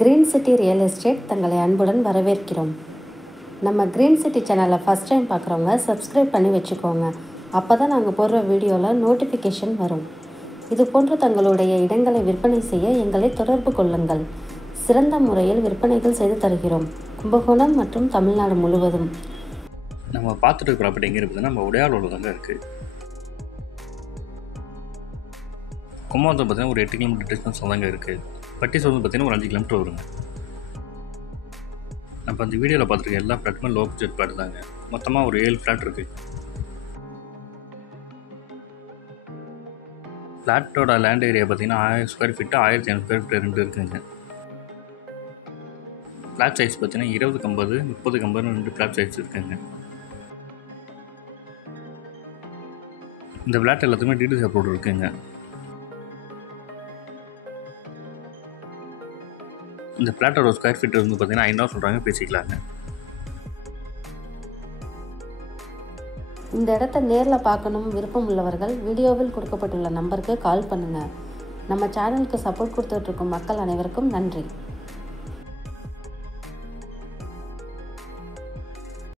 Green city real estate தங்களை அன்புடன் வரவேற்கிறோம். நம்ம கிரீன் சிட்டி சேனலை ஃபஸ்ட் டைம் பார்க்குறவங்க சப்ஸ்கிரைப் பண்ணி வச்சுக்கோங்க. அப்போ தான் நாங்கள் போடுற வீடியோவில் நோட்டிஃபிகேஷன் வரும். இது போன்று தங்களுடைய இடங்களை விற்பனை செய்ய எங்களை தொடர்பு கொள்ளுங்கள். சிறந்த முறையில் விற்பனைகள் செய்து தருகிறோம். கும்பகோணம் மற்றும் தமிழ்நாடு முழுவதும். நம்ம பார்த்துட்டு ப்ராப்பர்ட்டி எங்கே இருக்குதுன்னா நம்ம உடையாளூரில் தாங்க இருக்குது. கும்பகோணத்தில் பார்த்தீங்கன்னா ஒரு 8 கிலோமீட்டர் டிஸ்டன்ஸ் தாங்க இருக்குது. பட்டிஸ் வந்து பார்த்தீங்கன்னா ஒரு 5 கிலோமீட்டர் வருங்க. நம்ம அந்த வீடியோவில் பார்த்துருக்க எல்லா ஃப்ளாட்டுமே லோ பட்ஜெட் ஃப்ளாட் தாங்க. மொத்தமாக ஒரு 7 ஃப்ளாட் இருக்குது. ஃப்ளாட்டோட லேண்ட் ஏரியா பார்த்தீங்கன்னா 1000 ஸ்கொயர் ஃபீட்டு 1500 ஸ்கொயர் ஃபீட் 2 இருக்குங்க. ஃப்ளாட் சைஸ் பார்த்தீங்கன்னா 20-50, 30-50 2 ஃப்ளாட் சைஸ் இருக்குங்க. இந்த ஃப்ளாட் எல்லாத்துக்குமே டீட்டெயில்ஸ் அப்லோட் இருக்குங்க. இந்த ஃப்ளாட்டோட ஸ்கொயர் ஃபீட் வந்து பார்த்தீங்கன்னா 500 சொல்கிறாங்க, பேசிக்கலாங்க. இந்த இடத்த நேரில் பார்க்கணும் விருப்பம் உள்ளவர்கள் வீடியோவில் கொடுக்கப்பட்டுள்ள நம்பருக்கு கால் பண்ணுங்கள். நம்ம சேனலுக்கு சப்போர்ட் கொடுத்துட்ருக்கும் மக்கள் அனைவருக்கும் நன்றி.